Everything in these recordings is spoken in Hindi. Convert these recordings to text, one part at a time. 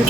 हो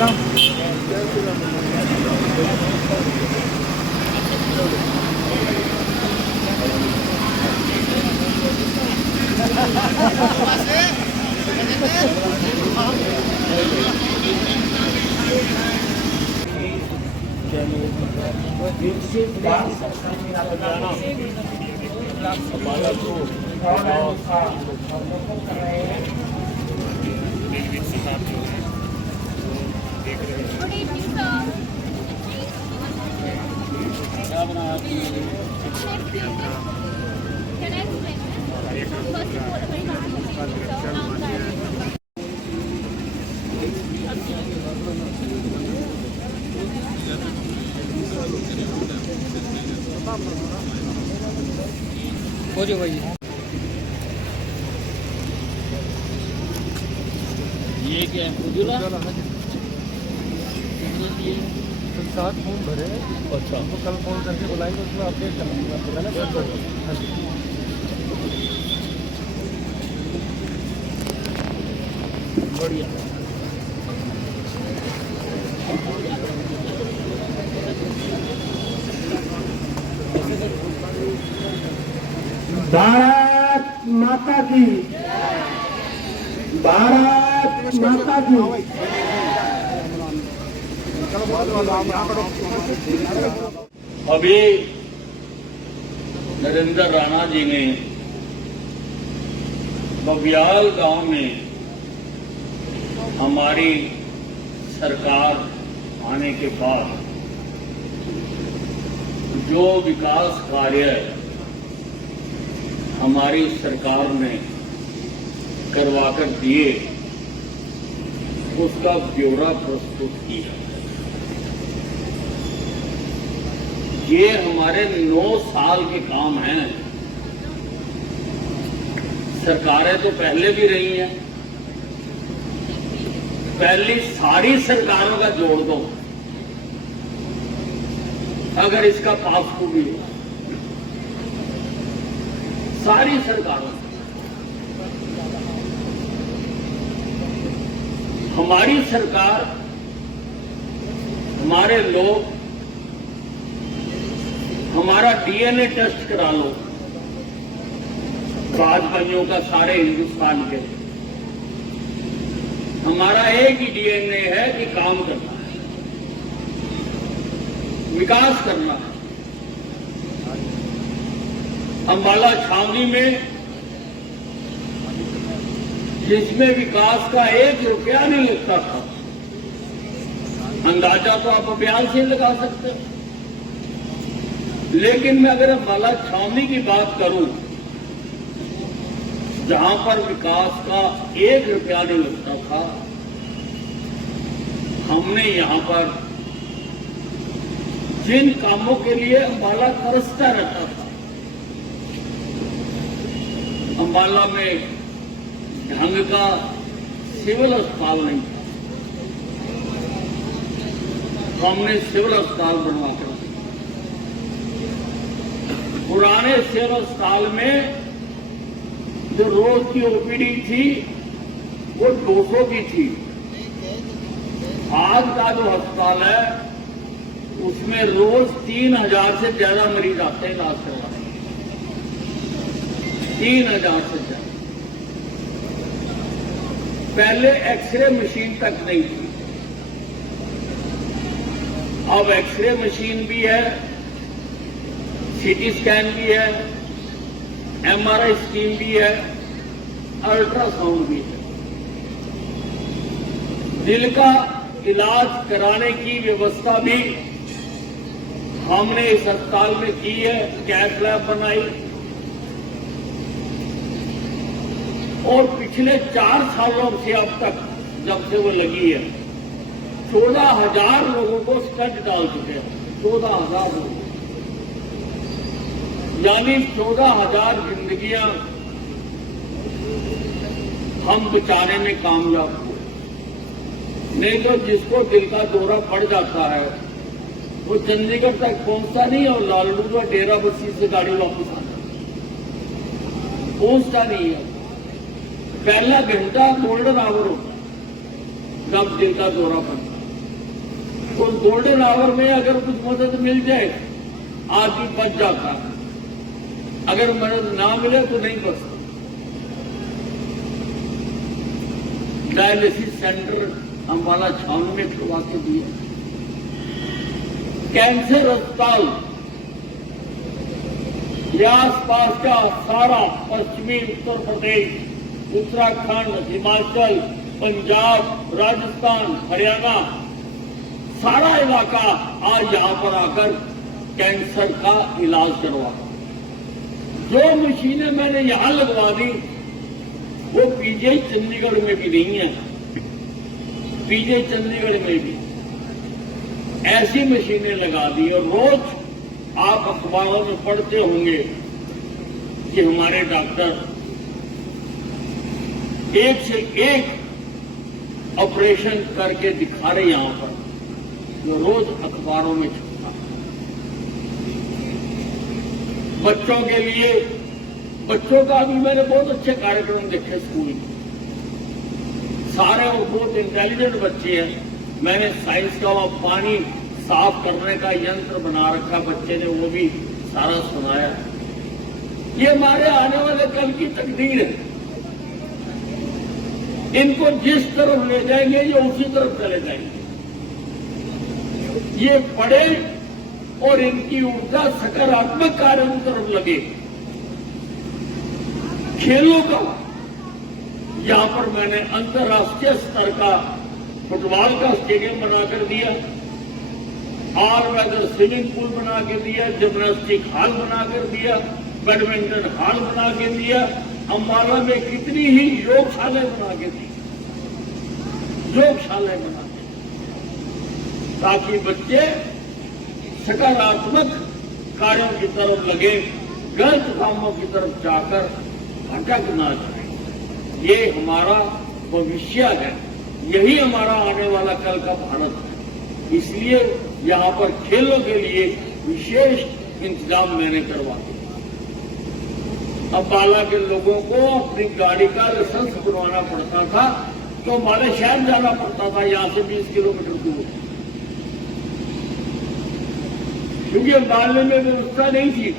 जो भाई ये क्या है उजला साथ फॉर्म भरे। अच्छा तो कल फोन करके बुलाएंगे, उसमें अपडेट करना बढ़िया। भारत माता की, भारत माता की। अभी नरेंद्र राणा जी ने बबियाल गांव में हमारी सरकार आने के बाद जो विकास कार्य हमारी सरकार ने करवाकर दिए उसका ब्यौरा प्रस्तुत किया। ये हमारे 9 साल के काम हैं। सरकारें तो पहले भी रही हैं, पहली सारी सरकारों का जोड़ दो अगर इसका पास को भी हो, सारी सरकारों। हमारी सरकार, हमारे लोग, हमारा डीएनए टेस्ट करा लो भाजपाइयों का सारे हिंदुस्तान के, हमारा एक ही डीएनए है कि काम करना है, विकास करना है। अंबाला छावनी में जिसमें विकास का 1 रुपया नहीं लगता था, अंदाजा तो आप अभियान से लगा सकते हैं। लेकिन मैं अगर अंबाला छावनी की बात करूं, जहां पर विकास का 1 रुपया नहीं लगता था, हमने यहां पर जिन कामों के लिए अंबाला तरसता रहता था, अंबाला में ढंग का सिविल अस्पताल नहीं था, हमने सिविल अस्पताल बनवाकर, पुराने सिविल अस्पताल में जो रोज की ओपीडी थी वो 200 की थी। आज का जो अस्पताल है उसमें रोज 3000 से ज्यादा मरीज आते हैं इलाज करवाने, 3000 से ज्यादा। पहले एक्सरे मशीन तक नहीं थी, अब एक्सरे मशीन भी है, सीटी स्कैन भी है, एमआरआई स्कीम भी है, अल्ट्रासाउंड भी है। दिल का इलाज कराने की व्यवस्था भी हमने इस अस्पताल में की है, कैथ लैब बनाई, और पिछले 4 सालों से अब तक जब से वो लगी है 14,000 लोगों को स्टंट डाल चुके हैं, 14,000 लोग, यानी 14,000 जिंदगियां हम बचाने में कामयाब हुए। नहीं तो जिसको दिल का दौरा पड़ जाता है वो चंडीगढ़ तक पहुंचता नहीं और लालू का डेरा बस्सी से गाड़ी वापस आता, पहुंचता नहीं है। पहला घंटा गोल्डन आवर होता जब दिल का दौरा पड़ता, तो गोल्डन आवर में अगर कुछ मदद मिल जाए आदमी बच जाता है, अगर मदद ना मिले तो नहीं बचता। डायलिसिस सेंटर अम्बाला छावनी में खुलवा के दिए, कैंसर अस्पताल या आसपास का सारा पश्चिमी उत्तर प्रदेश, उत्तराखंड, हिमाचल, पंजाब, राजस्थान, हरियाणा, सारा इलाका आज यहां पर आकर कैंसर का इलाज करवा। जो मशीनें मैंने यहां लगवा दी वो पीजीआई चंडीगढ़ में भी नहीं है। पीजीआई चंडीगढ़ में भी ऐसी मशीनें लगा दी और रोज आप अखबारों में पढ़ते होंगे कि हमारे डॉक्टर एक से एक ऑपरेशन करके दिखा रहे यहां पर, जो रोज अखबारों में छपता। बच्चों के लिए, बच्चों का भी मैंने बहुत अच्छे कार्यक्रम देखे स्कूल में, सारे और बहुत इंटेलिजेंट बच्चे हैं। मैंने साइंस का वो पानी साफ करने का यंत्र बना रखा, बच्चे ने वो भी सारा सुनाया। ये हमारे आने वाले कल की तकदीर है। इनको जिस तरफ ले जाएंगे ये उसी तरफ चले जाएंगे। ये पढ़े और इनकी ऊर्जा सकारात्मक कार्यों की तरफ लगे। खेलों का यहां पर मैंने अंतर्राष्ट्रीय स्तर का फुटबॉल का स्टेडियम बनाकर दिया, ऑल वेदर स्विमिंग पूल बना के दिया, जिम्नास्टिक हॉल बनाकर दिया, बैडमिंटन हॉल बना के दिया। अम्बाला में कितनी ही योगशालाएं बना के दी, योगशालाएं बना के, ताकि बच्चे सकारात्मक कार्यों की तरफ लगे, गलत कामों की तरफ जाकर भटक ना जाए। ये हमारा भविष्य है, यही हमारा आने वाला कल का भारत है। इसलिए यहां पर खेलों के लिए विशेष इंतजाम मैंने करवा दिया। अम्बाला के लोगों को अपनी गाड़ी का लाइसेंस बनवाना पड़ता था तो हमारे शहर जाना पड़ता था, यहां से 20 किलोमीटर दूर, क्योंकि अम्बाला में व्यवस्था नहीं थी।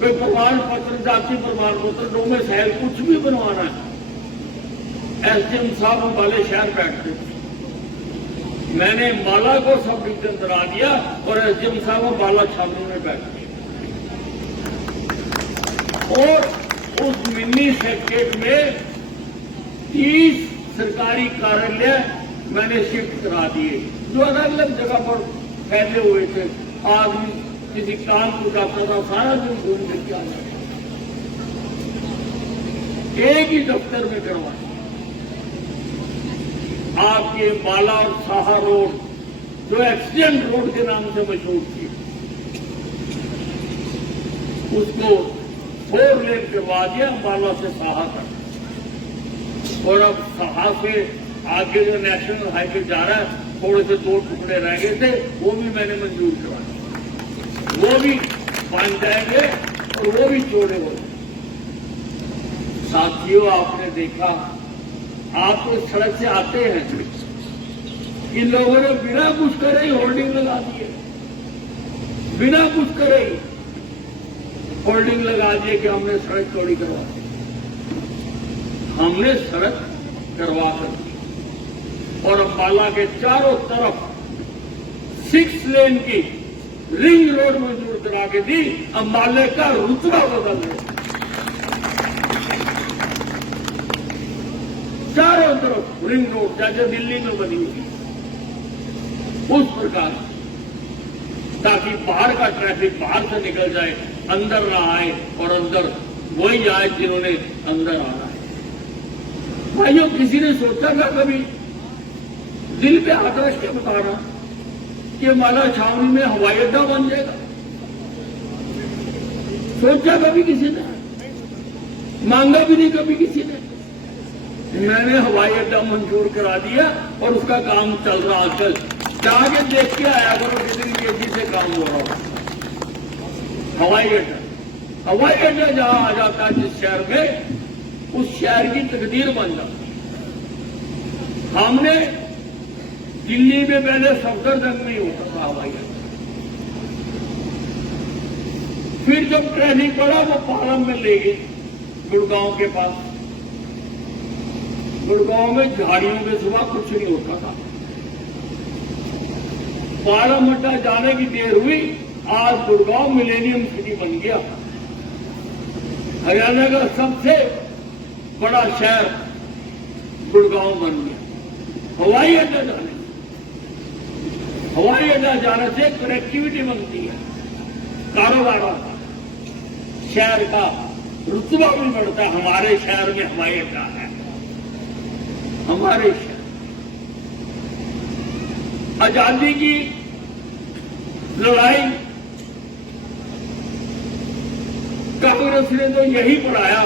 कोई प्रमाण पत्र, जाति प्रमाण पत्र, डोमिसाइल कुछ भी बनवाना है, एसडीएम साहब अम्बाला शहर बैठते थे। मैंने अम्बाला को सब डिवीजन बना दिया और एसडीएम साहब अम्बाला छावनी में बैठते। और उस मिनी सेक्रेट में 30 सरकारी कार्यालय मैंने शिफ्ट करा दिए, जो अलग अलग जगह पर फैले हुए थे। आदमी किसी काम को जाता था, सारा दिन घूम फिर के आ जाता, एक ही दफ्तर में करवाया। आपके बाला और साहा रोड, जो एक्सीडेंट रोड के नाम से मशहूर थी, उसको 4 लेन करवा दिया अम्बाला से साहा तक। और अब साहा से आगे जो नेशनल हाईवे जा रहा है, थोड़े से 2 टुकड़े रह गए थे, वो भी मैंने मंजूर करवाया, वो भी बन जाएंगे और वो भी चौड़े हो। साथियों, आपने देखा, आप तो सड़क से आते हैं, इन लोगों ने बिना कुछ करे ही होर्डिंग लगा दिए, बिना कुछ करे ही होर्डिंग लगा दिए कि हमने सड़क चौड़ी करवा दी। हमने सड़क करवा कर दी और अम्बाला के चारों तरफ 6 लेन की रिंग रोड मंजूर करा के दी। अम्बाले का रुतबा बदल गया, चारों तरफ रिंग रोड, जैसे दिल्ली में बनी हुई उस प्रकार, ताकि बाहर का ट्रैफिक बाहर से निकल जाए, अंदर ना आए और अंदर वही आए जिन्होंने अंदर आना है। भाइयों, किसी ने सोचा था कभी, दिल पे हाथ रख के बताना कि अम्बाला छावनी में हवाई अड्डा बन जाएगा? सोचा कभी किसी ने? मांगा भी नहीं कभी किसी ने। मैंने हवाई अड्डा मंजूर करा दिया और उसका काम चल रहा आजकल। जाके देख के आया करो कितनी तेजी से काम हो रहा है। हवाई अड्डा जहां आ जाता है जिस शहर में, उस शहर की तकदीर बन जाती है। हमने दिल्ली में पहले सफदरजंग में ही होता था हवाई अड्डा। फिर जब ट्रेनिंग पड़ा वो पालम में ले गए, गुड़गांव के पास। गुड़गांव में झाड़ियों के सिवा कुछ नहीं होता था। पालम अड्डा जाने की देर हुई, आज गुड़गांव मिलेनियम सिटी बन गया। हरियाणा का सबसे बड़ा शहर गुड़गांव बन गया हवाई अड्डा जाने। हवाई अड्डा जाने से कनेक्टिविटी बनती है, कारोबार होता है, शहर का रुतबा भी बढ़ता है। हमारे शहर में हवाई अड्डा है, हमारे शहर। आजादी की लड़ाई कांग्रेस ने तो यही पढ़ाया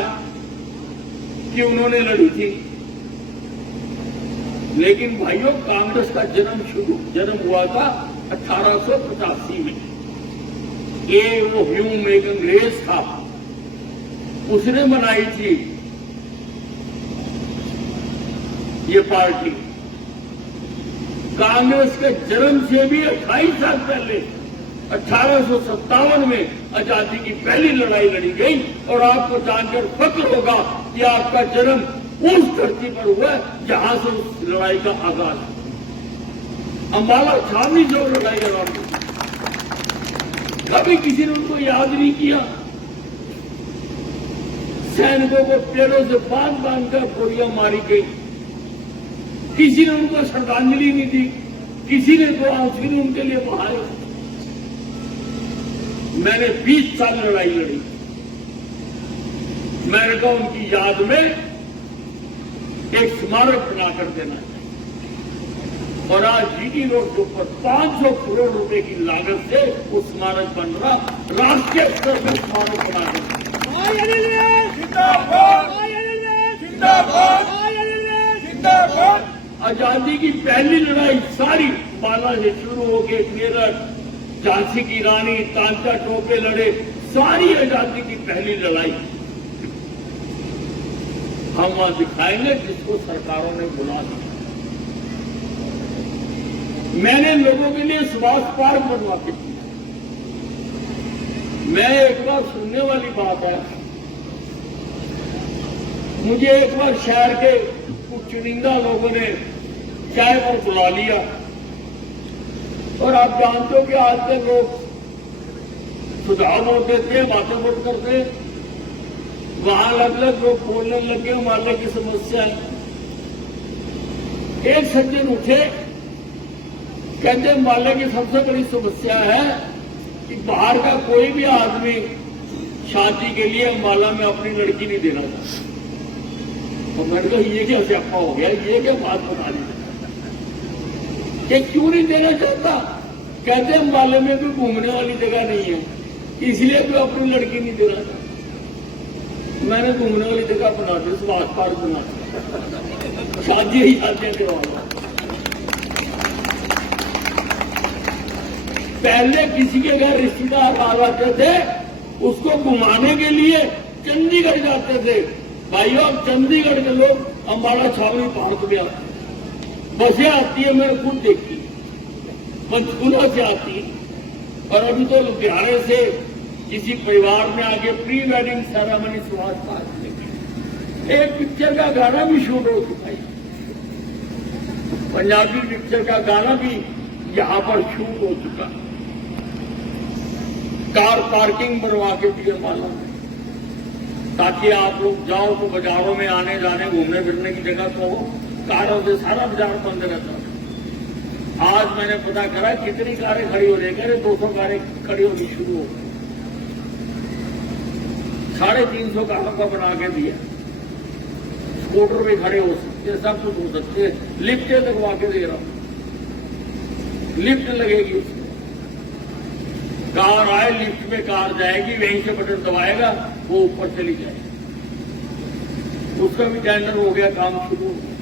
कि उन्होंने लड़ी थी, लेकिन भाइयों कांग्रेस का जन्म हुआ था 1885 में। ये वो ह्यूम एक अंग्रेज था, उसने बनाई थी ये पार्टी। कांग्रेस के जन्म से भी 28 साल पहले 1857 में आजादी की पहली लड़ाई लड़ी गई। और आपको जानकर फक्र होगा कि आपका जन्म उस धरती पर हुआ जहां से उस लड़ाई का आगाज। अंबाला छावनी जो लड़ाई लड़ा, कभी किसी ने उनको याद नहीं किया। सैनिकों को पेड़ों से बांध कर गोलियां मारी गई, किसी ने उनको श्रद्धांजलि नहीं दी, किसी ने तो आंसू नहीं उनके लिए बहाए। मैंने 20 साल लड़ाई लड़ी। मैंने कहा उनकी याद में एक स्मारक बनाकर देना चाहिए। और आज जीटी रोड के ऊपर 500 करोड़ रुपए की लागत से वो स्मारक बन रहा, राष्ट्रीय स्तर पर स्मारक बनाकर। आजादी की पहली लड़ाई सारी बाला से शुरू होकर मेरठ, झांसी की रानी, तांता टोपे लड़े, सारी आजादी की पहली लड़ाई हम वहां दिखाएंगे जिसको सरकारों ने बुला दिया। मैंने लोगों के लिए सुभाष पार्क बनवा के दिया। मैं एक बार सुनने वाली बात है, मुझे एक बार शहर के कुछ चुनिंदा लोगों ने चाय पर बुला लिया। और आप जानते हो कि आजकल लोग सुझाव वोट देते हैं, बातें वोट करते हैं, वहां अलग अलग लोग बोलने लगे मोहल्ले की समस्या है। एक सज्जन उठे, कहते मोहल्ले की सबसे बड़ी समस्या है कि बाहर का कोई भी आदमी शादी के लिए अम्बाला में अपनी लड़की नहीं देना चाहता। और मैंने कहा ये क्या स्यापा हो गया, ये क्या बात बता दी कि क्यों नहीं देना चाहता। कहते अम्बाला में कोई घूमने वाली जगह नहीं है, इसलिए कोई अपनी लड़की नहीं देना चाहता। मैंने घूमने वाली जगह बना दी, सुभाष पार्क बना दी, शादी ही शादियां करवा। पहले किसी के घर रिश्तेदार आ जाते थे, उसको घुमाने के लिए चंडीगढ़ जाते थे। भाइयों अब चंडीगढ़ के लोग अम्बाला छावनी पार्क में आते, बसें आती है, मैंने खुद देखी, पंचकुला से आती है। और अभी तो लुधियाने से किसी परिवार में आके pre wedding ceremony Subhash park में। एक पिक्चर का गाना भी शूट हो चुका है, पंजाबी पिक्चर का गाना भी यहां पर शूट हो चुका। कार पार्किंग बनवा के दिए अम्बाला में, ताकि आप लोग जाओ तो बाजारों में आने जाने घूमने फिरने की जगह तो हो। कारों से सारा बाजार बंद रहता है। आज मैंने पता करा कितनी कारें खड़ी हो रही है, 200 कारें खड़ी होनी शुरू हो गई। 350 कारों का बना के दिया। स्कूटर भी खड़े हो सकते, सब कुछ हो सकते हैं। लिफ्टें लगवा के दे रहा हूं, लिफ्ट लगेगी उसमें। कार आए, लिफ्ट में कार जाएगी, वहीं से बटन दबाएगा, वो ऊपर चली जाएगी। उसका भी टेंडर हो गया, काम शुरू हो गया।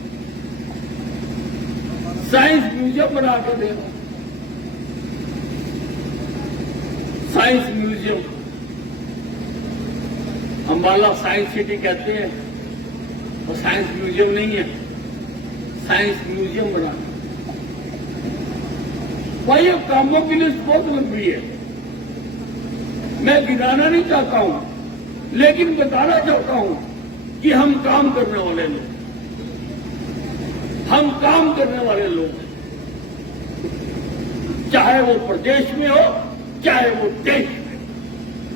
साइंस म्यूजियम बना के दे रहा, science museum. Ambala science city कहते हैं, वो साइंस म्यूजियम नहीं है, साइंस म्यूजियम बना। भाई ये कामों की लिस्ट बहुत लंबी है, मैं गिनाना नहीं चाहता हूं, लेकिन बताना चाहता हूं कि हम काम करने वाले लोग, हम काम करने वाले लोग, चाहे वो प्रदेश में हो चाहे वो देश में।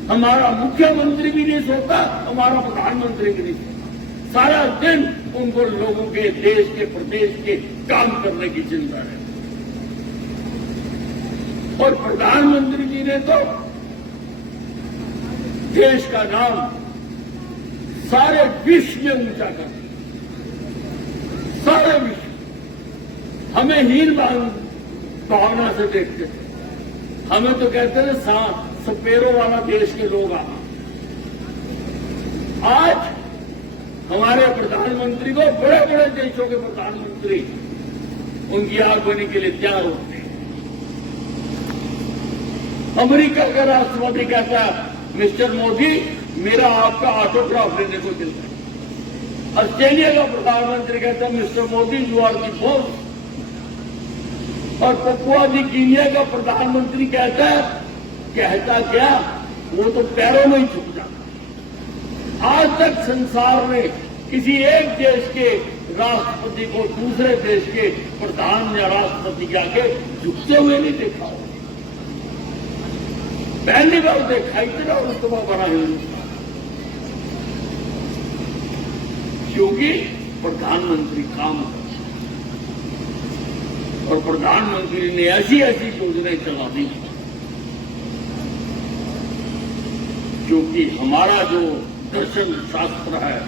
हमारा मुख्यमंत्री भी नहीं सोता, हमारा प्रधानमंत्री भी नहीं सोता, सारा दिन उनको लोगों के, देश के, प्रदेश के काम करने की चिंता है। और प्रधानमंत्री जी ने तो देश का नाम सारे विश्व में ऊंचा कर दिया, सारे विश्व। हमें हीन भावना से देखते थे, हमें तो कहते थे सपेरों वाला देश के लोग आ। आज हमारे प्रधानमंत्री को बड़े बड़े देशों के प्रधानमंत्री उनकी आग बनी के लिए तैयार होते हैं। अमेरिका का राष्ट्रपति कहता है, मिस्टर मोदी मेरा आपका ऑटोग्राफ लेने को दिल है। ऑस्ट्रेलिया का प्रधानमंत्री कहता है, mister Modi you are the boss. और पपुआ न्यू गिनी का प्रधानमंत्री कहता क्या, वो तो पैरों में ही झुक जाता। आज तक संसार में किसी एक देश के राष्ट्रपति को दूसरे देश के प्रधान या राष्ट्रपति के आगे झुकते हुए नहीं देखा हो। पहली बार देखा, इतना रुतबा बना हिंदुस्तान, क्योंकि प्रधानमंत्री काम कर, और प्रधानमंत्री ने ऐसी ऐसी योजनाएं चला दी, क्योंकि हमारा जो दर्शन शास्त्र है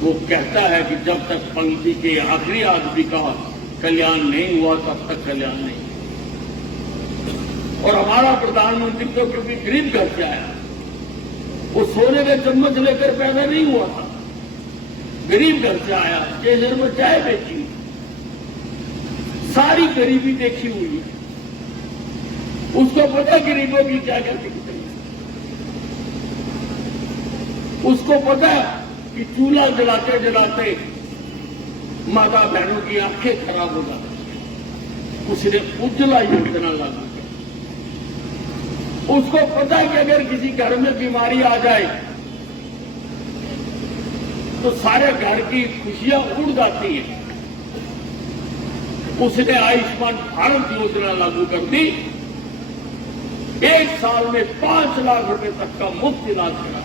वो कहता है कि जब तक पंक्ति के आखिरी आदमी का कल्याण नहीं हुआ तब तक कल्याण नहीं। और हमारा प्रधानमंत्री तो क्योंकि गरीब घर से आया, वो सोने के चम्मच लेकर पैदा नहीं हुआ था, गरीब घर से आया, स्टेशन में चाय बेची, सारी गरीबी देखी हुई है, उसको पता गरीबों की क्या क्या दिक्कत है, उसको पता कि चूल्हा जलाते जलाते माता बहनों की आंखें खराब हो जाती, उसने उज्ज्वला योजना लागू की। उसको पता है कि अगर किसी घर में बीमारी आ जाए तो सारे घर की खुशियां उड़ जाती हैं। उसने आयुष्मान भारत योजना लागू कर दी, 1 साल में 5 लाख रुपए तक का मुफ्त इलाज करा।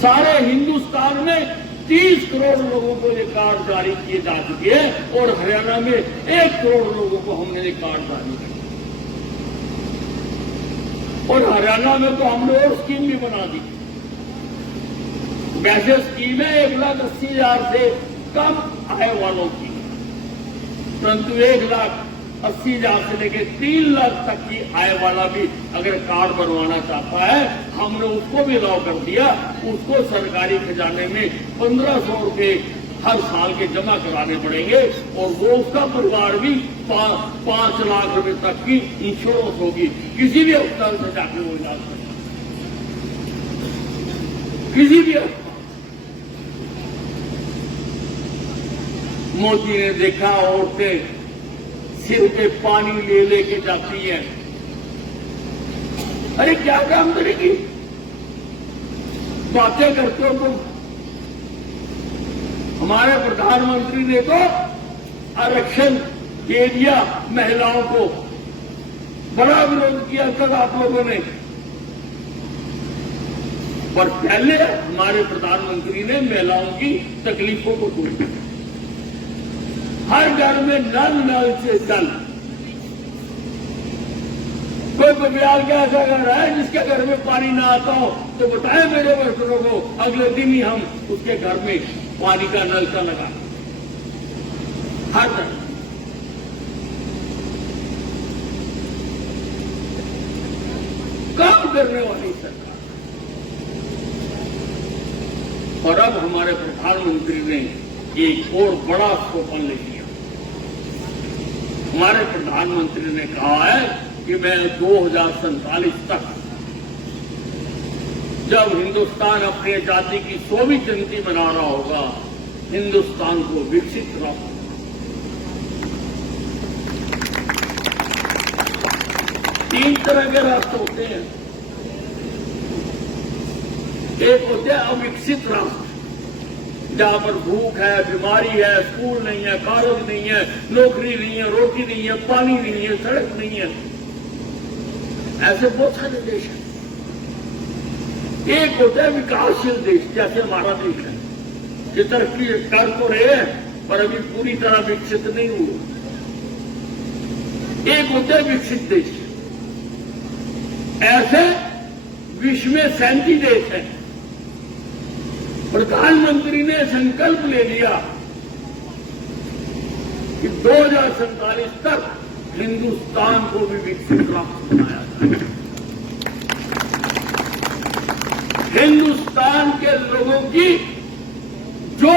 सारे हिंदुस्तान में 30 करोड़ लोगों को ये कार्ड जारी किए जा चुके हैं और हरियाणा में 1 करोड़ लोगों को हमने ये कार्ड जारी किया। और हरियाणा में तो हमने और स्कीम भी बना दी। वैसे स्कीम है 1,80,000 से कम आय वालों की, परंतु 1,80,000 से लेकर 3 लाख तक की आय वाला भी अगर कार्ड बनवाना चाहता है, हमने उसको भी अलाउ कर दिया। उसको सरकारी खजाने में 1,500 रुपए हर साल के जमा कराने पड़ेंगे और वो उसका परिवार भी 5 लाख रुपए तक की इंश्योरेंस होगी। किसी भी अस्पताल से जाके वो इलाज करें, किसी भी अस्पताल। मोदी ने देखा औरतें सिर पे पानी ले लेके जाती हैं, अरे क्या काम करेगी, बातें करते हो तुम। हमारे प्रधानमंत्री ने तो आरक्षण दे दिया महिलाओं को, बड़ा विरोध किया तब आप लोगों ने, पर पहले हमारे प्रधानमंत्री ने महिलाओं की तकलीफों को दूर किया। हर घर में नल नल से जल। कोई बबियाल का ऐसा घर है जिसके घर में पानी ना आता हो तो बताए मेरे वर्करों को, अगले दिन ही हम उसके घर में पानी का नल का लगा। हर घर काम करने वाली सरकार। और अब हमारे प्रधानमंत्री ने एक और बड़ा सोपन ले लिया। हमारे प्रधानमंत्री ने कहा है कि मैं 2047 तक, जब हिंदुस्तान अपनी आजादी की 100वीं जयंती मना रहा होगा, हिंदुस्तान को विकसित रहा। तीन तरह के राष्ट्र होते हैं। एक होते हैं अविकसित राष्ट्र, जहां पर भूख है, बीमारी है, स्कूल नहीं है, कॉलेज नहीं है, नौकरी नहीं है, रोटी नहीं है, पानी नहीं है, सड़क नहीं है। ऐसे बहुत सारे देश हैं। एक होता है विकासशील देश, जैसे हमारा देश है, कि तरक्की कर तो रहे हैं पर अभी पूरी तरह विकसित नहीं हुए। एक होता है विकसित देश। ऐसे विश्व में 37 देश हैं। प्रधानमंत्री ने संकल्प ले लिया कि 2047 तक हिंदुस्तान को भी विकसित राष्ट्र बनाया जाए। हिंदुस्तान के लोगों की जो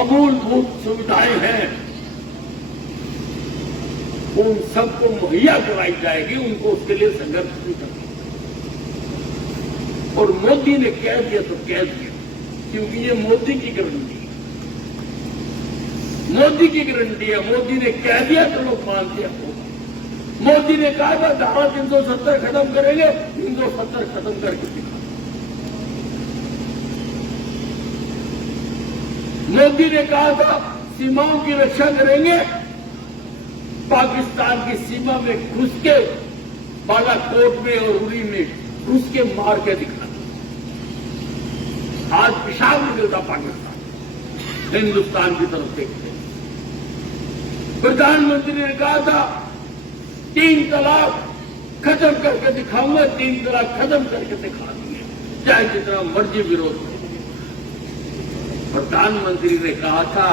अमूलभूत सुविधाएं हैं उन सबको मुहैया कराई जाएगी, उनको उसके लिए संघर्ष भी करना। और मोदी ने कह दिया तो कह दिया, क्योंकि ये मोदी की गारंटी है। मोदी की गारंटी है। मोदी ने कह दिया तो लोग मानते हैं। मोदी ने कहा था धारा 370 खत्म करेंगे, 370 खत्म करके दिखा। मोदी ने कहा था सीमाओं की रक्षा करेंगे, पाकिस्तान की सीमा में घुस के, बालाकोट में और उरी में घुस के मार के दिखा। आज पेशाब निकलता पाकिस्तान हिंदुस्तान की तरफ देखते। प्रधानमंत्री ने कहा था 3 तलाक खत्म करके दिखाऊंगा, 3 तलाक खत्म करके दिखा देंगे, चाहे जितना मर्जी विरोध हो। प्रधानमंत्री ने कहा था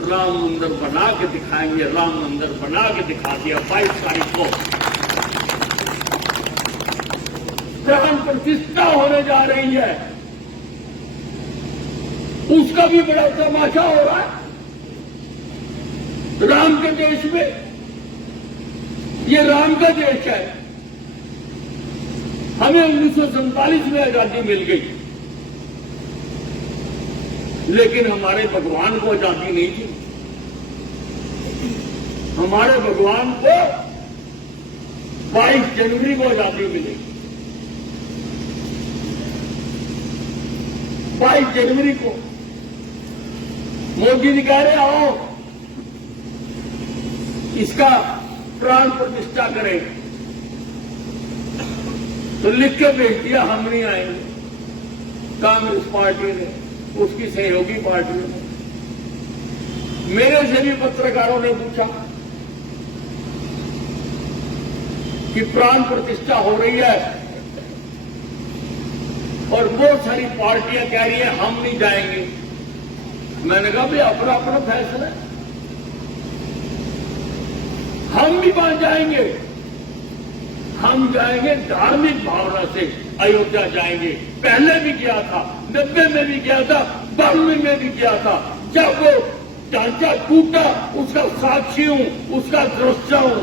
राम मंदिर बना के दिखाएंगे, राम मंदिर बना के दिखा दिया। 22 तारीख को प्राण प्रतिष्ठा होने जा रही है, उसका भी बड़ा तमाशा हो रहा है राम के देश में। ये राम का देश है। हमें 1947 में आजादी मिल गई, लेकिन हमारे भगवान को आजादी नहीं थी। हमारे भगवान को 22 जनवरी को आजादी मिलेगी। 22 जनवरी को मोदी जी कह रहे आओ इसका प्राण प्रतिष्ठा करें, तो लिख के भेज दिया हम नहीं आएंगे। कांग्रेस पार्टी ने, उसकी सहयोगी पार्टियों ने, मेरे से भी पत्रकारों ने पूछा कि प्राण प्रतिष्ठा हो रही है और बहुत सारी पार्टियां कह रही हैं हम नहीं जाएंगे। मैंने कहा भाई अपना अपना फैसला है, हम भी वहां जाएंगे। हम जाएंगे धार्मिक भावना से, अयोध्या जाएंगे। पहले भी किया था, 90 में भी किया था, 92 में भी किया था। जब वो ढांचा टूटा उसका साक्षी हूं, उसका दृष्टा हूं।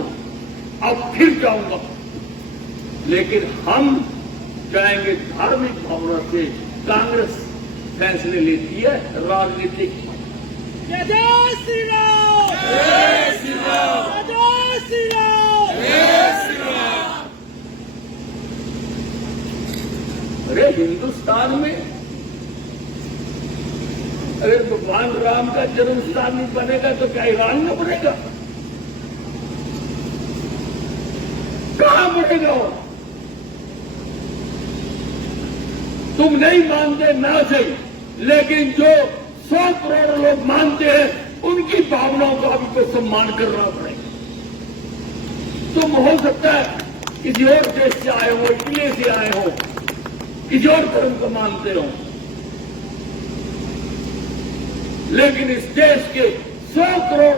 अब फिर जाऊंगा, लेकिन हम जाएंगे धार्मिक भावना से। कांग्रेस फैसले लेती है राजनीतिक। जय श्री राम, जय श्री राम, जय श्री राम, जय श्री राम। अरे हिंदुस्तान में अगर भगवान राम का जन्म स्थान नहीं बनेगा तो क्या ईरान में बनेगा? कहां बनेगा वो? तुम नहीं मानते ना सही, लेकिन जो 100 करोड़ लोग मानते हैं उनकी भावनाओं का भी तो सम्मान करना पड़ेगा। तुम हो सकता है किसी और देश से आए हो, इटली से आए हो, किसी और धर्म को मानते हो, लेकिन इस देश के 100 करोड़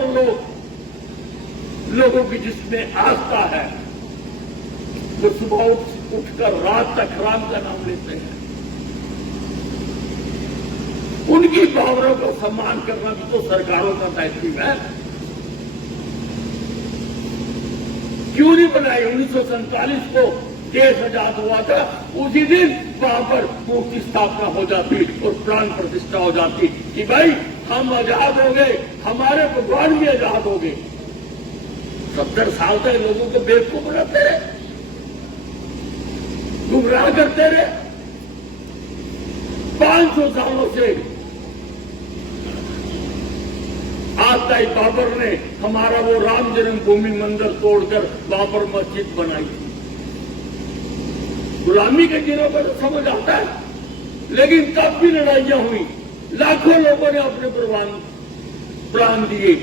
लोगों की जिसमें आस्था है, वो सुबह उठकर रात तक राम का नाम लेते हैं। उनकी भावनाओं को सम्मान करना भी तो सरकारों का दायित्व है। क्यों नहीं बनाई? 1947 को देश आजाद हुआ था, उसी दिन वहां पर मूर्ति स्थापना हो जाती और प्राण प्रतिष्ठा हो जाती कि भाई हम आजाद हो गए, हमारे भगवान भी आजाद हो गए। 70 साल तक लोगों को बेवकूफ बनाते रहे, गुमराह करते रहे। 500 सालों से आज तक बाबर ने हमारा वो राम जन्मभूमि मंदिर तोड़कर बाबर मस्जिद बनाई। गुलामी के दिनों पर तो समझ आता है, लेकिन तब भी लड़ाइयां हुई, लाखों लोगों ने अपने प्राण दिए।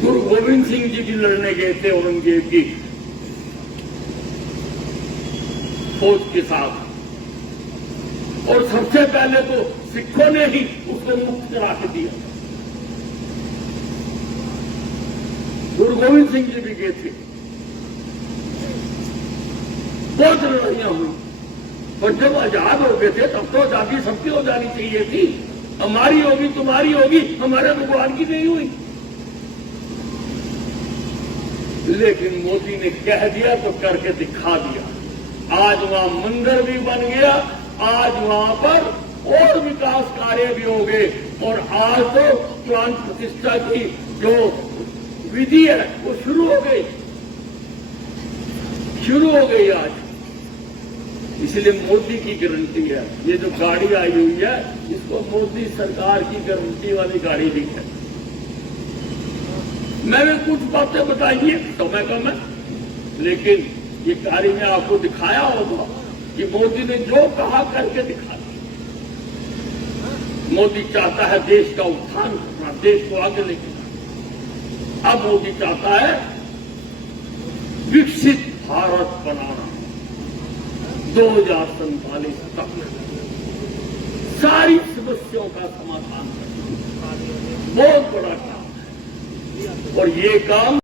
गुरु गोविंद सिंह जी भी लड़ने गए थे औरंगजेब की फौज के साथ, और सबसे पहले तो सिखों ने ही उसको मुक्त करा के दिया। गुरु गोविंद सिंह जी भी गए थे, बहुत लड़ाइयां हुई, पर जब आजाद हो गए थे तब तो आजादी सबकी हो जानी चाहिए थी। हमारी होगी, तुम्हारी होगी, हमारे भगवान की नहीं हुई। लेकिन मोदी ने कह दिया तो करके दिखा दिया। आज वहां मंदिर भी बन गया, आज वहां पर और विकास कार्य भी हो गए, और आज तो प्राण प्रतिष्ठा की जो विधि है वो शुरू हो गई आज। इसलिए मोदी की गारंटी है। ये जो गाड़ी आई हुई है, इसको मोदी सरकार की गारंटी वाली गाड़ी दी है। मैंने कुछ बातें बताई है, समय कम है, लेकिन ये गाड़ी में आपको दिखाया होगा कि मोदी ने जो कहा करके दिखा दिया। मोदी चाहता है देश का उत्थान करना, देश को आगे लेके जाना। अब मोदी चाहता है विकसित भारत बनाना। 2047 तक सारी समस्याओं का समाधान करना बहुत बड़ा काम है, और ये काम